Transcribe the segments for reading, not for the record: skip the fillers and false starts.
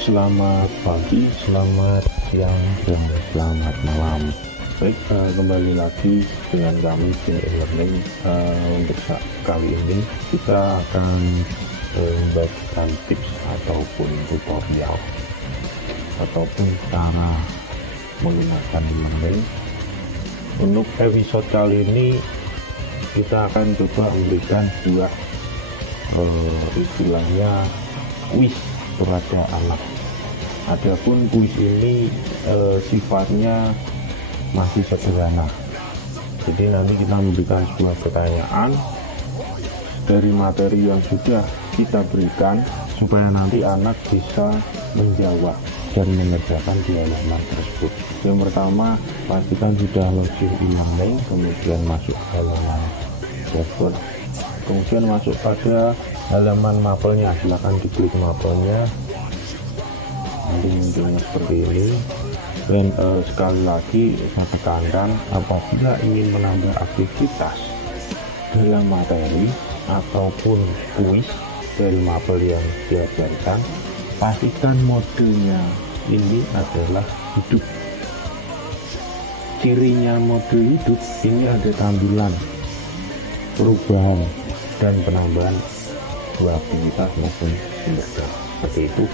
Selamat pagi, selamat siang, dan selamat malam. Baik, kembali lagi dengan kami Bin E-Learning. Untuk kali ini kita akan membagikan tips ataupun tutorial ataupun cara menggunakan e-learning. Untuk episode kali ini kita akan coba memberikan sebuah istilahnya kuis kepada anak. Adapun kuis ini sifatnya masih sederhana. Jadi nanti kita memberikan sebuah pertanyaan dari materi yang sudah kita berikan supaya nanti anak bisa menjawab dan mengerjakan di halaman tersebut. Yang pertama, pastikan sudah login e-learning, kemudian masuk halaman dashboard, kemudian masuk pada halaman mapelnya. Silahkan diklik mapelnya, nanti munculnya seperti ini. Dan sekali lagi saya tekankan, apabila ingin menambah aktivitas dalam materi ataupun kuis dari mapel yang diajarkan, pastikan modenya ini adalah hidup. Cirinya mode hidup ini ada tampilan perubahan dan penambahan dua aktivitas maupun sumber data. Seperti itu,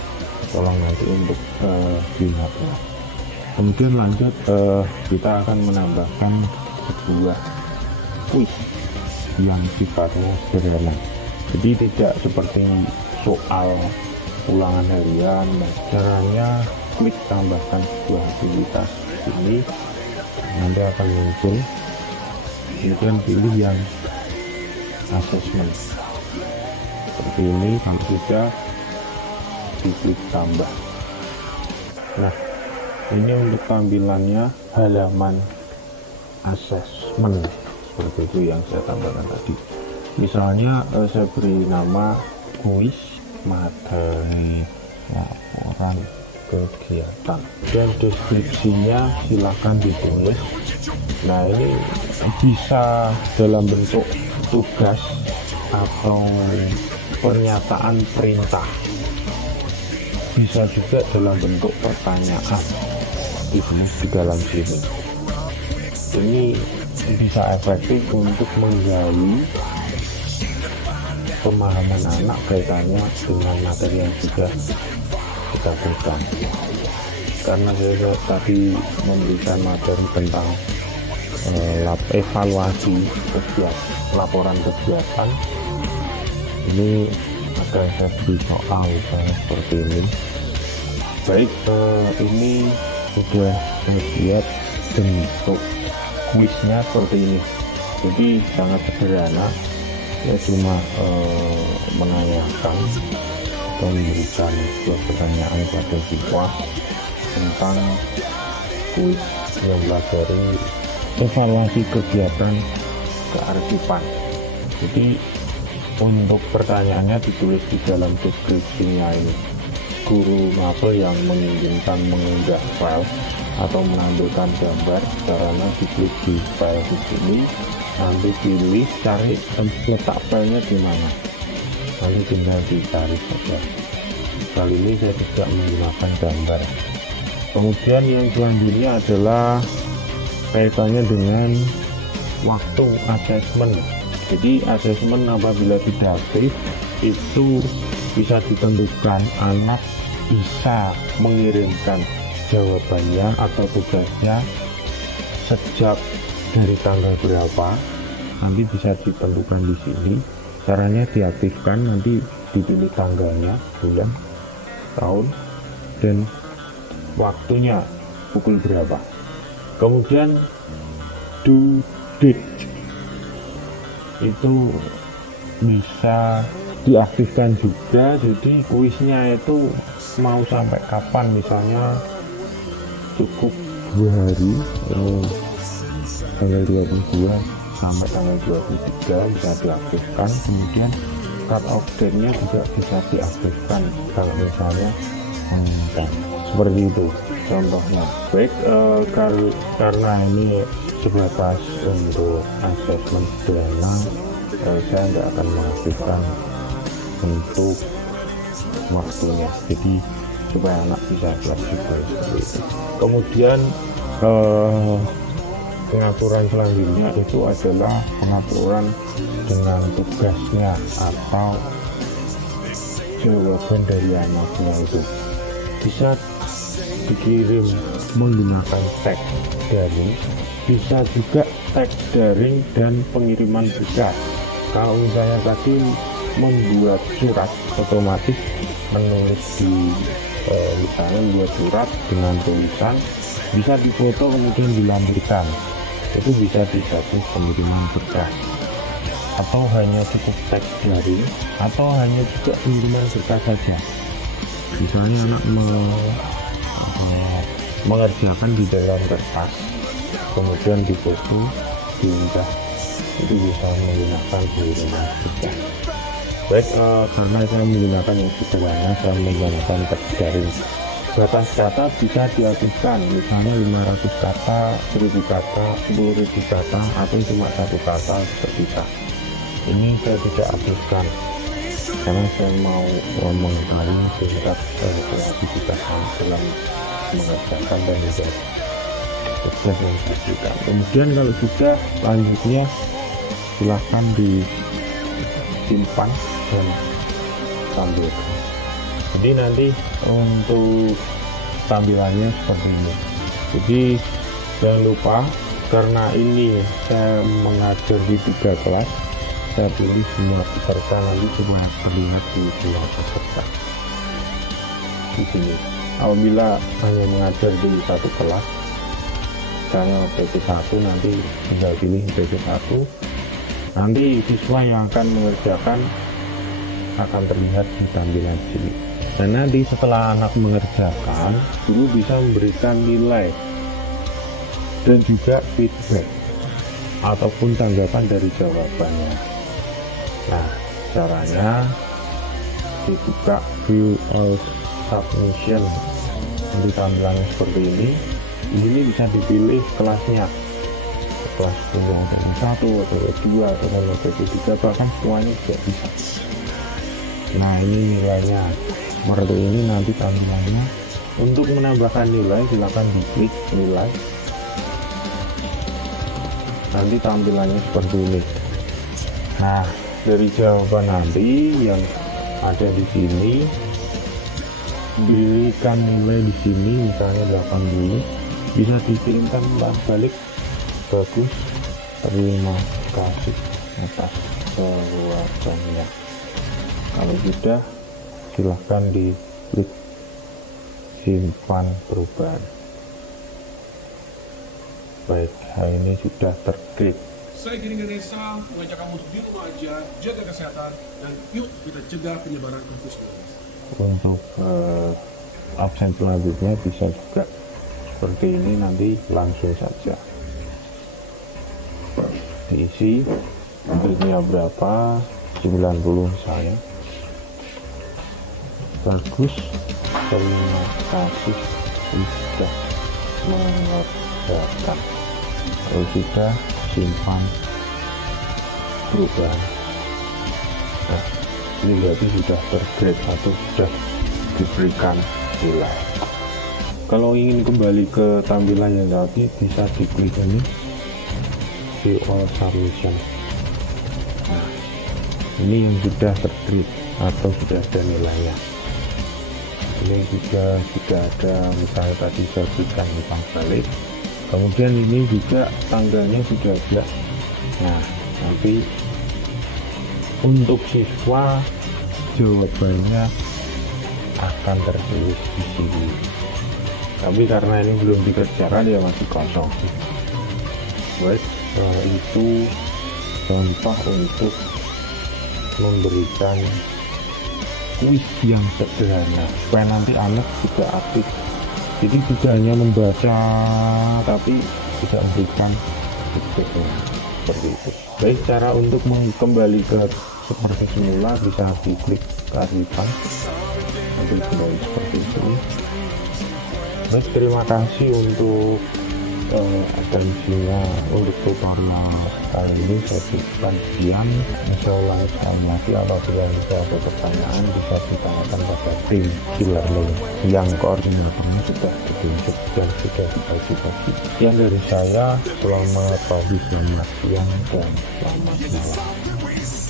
tolong nanti untuk dilihat ya. Kemudian lanjut, kita akan menambahkan sebuah kuis yang sifatnya sederhana. Jadi tidak seperti soal ulangan harian. Caranya klik tambahkan sebuah aktivitas ini, nanti akan muncul, kemudian pilih yang assessment seperti ini. Kalau sudah, diklik tambah. Nah, ini untuk tampilannya halaman assessment seperti itu yang saya tambahkan tadi. Misalnya saya beri nama kuis materi laporan kegiatan, dan deskripsinya silakan ditulis. Nah, ini bisa dalam bentuk tugas atau pernyataan perintah, bisa juga dalam bentuk pertanyaan ditulis di dalam sini. Ini bisa efektif untuk menggali pemahaman anak kaitannya dengan materi yang sudah kita berikan. Karena saya tadi memberikan materi tentang evaluasi kegiatan, laporan kegiatan, ini ada saya beri soal seperti ini. Baik, ini sudah saya buat bentuk kuisnya seperti ini. Jadi sangat sederhana, ya cuma menanyakan atau memberikan sebuah pertanyaan pada siswa tentang kuis yang pelajari evaluasi kegiatan kearsipan. Jadi untuk pertanyaannya ditulis di dalam deskripsinya ini. Guru mapel yang menginginkan mengunggah file atau menampilkan gambar, caranya diklik di file di sini, nanti pilih cari letak filenya di mana, nanti tinggal dicari saja. Kali ini saya tidak menggunakan gambar. Kemudian yang selanjutnya adalah kaitannya dengan waktu asesmen. Jadi asesmen apabila tidak aktif itu bisa ditentukan anak bisa mengirimkan jawabannya atau tugasnya sejak dari tanggal berapa, nanti bisa ditentukan di sini. Caranya diaktifkan, nanti dipilih tanggalnya, bulan, tahun, dan waktunya pukul berapa. Kemudian due date itu bisa diaktifkan juga. Jadi kuisnya itu mau sampai kapan, misalnya cukup 2 hari, tanggal 22 sampai tanggal 23 bisa diaktifkan. Kemudian cut off date-nya juga bisa diaktifkan kalau misalnya seperti itu contohnya. Baik, karena ini sebatas untuk asesmen sederhana, saya nggak akan mengaktifkan untuk waktunya. Jadi supaya anak bisa fleksibel seperti itu. Kemudian pengaturan selanjutnya itu adalah pengaturan dengan tugasnya atau jawaban dari anaknya. Itu bisa dikirim menggunakan teks daring, bisa juga teks daring dan pengiriman berkas. Kalau misalnya tadi membuat surat, otomatis menulis di misalnya membuat surat dengan tulisan, bisa difoto kemudian dilampirkan, itu bisa disatu pengiriman berkas. Atau hanya cukup teks daring, atau hanya juga pengiriman berkas saja. Misalnya anak mengerjakan di dalam kertas, kemudian difoto, diunggah, itu bisa menggunakan pengiriman berkas. Baik, karena saya menggunakan yang sederhana, saya menggunakan teks daring. Batas kata bisa diaktifkan, misalnya 500 kata, 1000 kata, 10.000 kata, atau cuma 1 kata seperti itu. Ini saya tidak aktifkan karena saya mau mengetahui tingkat kreativitas dalam mengerjakan dan juga mengerjakan. Kemudian kalau sudah, lanjutnya silahkan disimpan dan tampilkan. Jadi nanti untuk tampilannya seperti ini. Jadi jangan lupa, karena ini saya mengajar di 3 kelas, saya pilih semua peserta nanti supaya terlihat di semua peserta di sini. Apabila hanya mengajar di 1 kelas, misalnya PP1, nanti tinggal pilih PP1, nanti siswa yang akan mengerjakan akan terlihat di tampilan sini. Dan nanti setelah anak mengerjakan, guru bisa memberikan nilai dan juga feedback ataupun tanggapan dari jawabannya. Nah, caranya dibuka view all submission. Di tampilannya seperti ini. Di sini bisa dipilih kelasnya, kelas tunggal dari 1 atau 2 atau dari 3, bahkan semuanya juga bisa. Nah, ini nilainya seperti ini. Nanti tampilannya untuk menambahkan nilai silakan diklik nilai, nanti tampilannya seperti ini. Nah, dari jawaban nanti yang ada di sini berikan nilai di sini, misalnya 80, bisa dikirimkan balik. Bagus, terima kasih atas jawabannya. Kalau sudah, silahkan diklik simpan perubahan. Baik, ini sudah terklik. Saya Giring Ganesha mengajak kamu untuk di rumah aja, jaga kesehatan, dan yuk kita cegah penyebaran COVID-19. Untuk absen selanjutnya bisa juga seperti ini, nanti langsung saja diisi nilainya berapa, 90 misalnya. Bagus, terima kasih sudah mengerjakan. Kalau sudah, simpan perubahan. Nah, ini berarti sudah tergrade atau sudah diberikan nilai. Kalau ingin kembali ke tampilan yang tadi, bisa diklik ini view all submission. Nah, ini yang sudah tergrade atau sudah ada nilainya. Ini juga sudah ada, misalnya tadi saya berikan hitam balik, kemudian ini juga tanggalnya sudah ada. Nah, nanti untuk siswa jawabannya akan tertulis di sini, tapi karena ini belum dikerjakan ya masih kosong. Baik, itu contoh untuk memberikan kuis yang sederhana supaya nanti anak juga aktif. Jadi tidak hanya membaca tapi tidak memberikan feedback seperti itu. Baik, cara untuk kembali ke seperti semula bisa diklik kearifan, nanti kembali seperti ini. Baik, terima kasih untuk ada isinya untuk tutorial kali ini. Saya cukupkan sekian. Insya Allah nanti apabila ada pertanyaan bisa ditanyakan pada tim Killer Lane yang koordinatornya sudah ditunjuk dan sudah difasilitasi. Sekian dari saya, selamat pagi, selamat siang, dan selamat malam.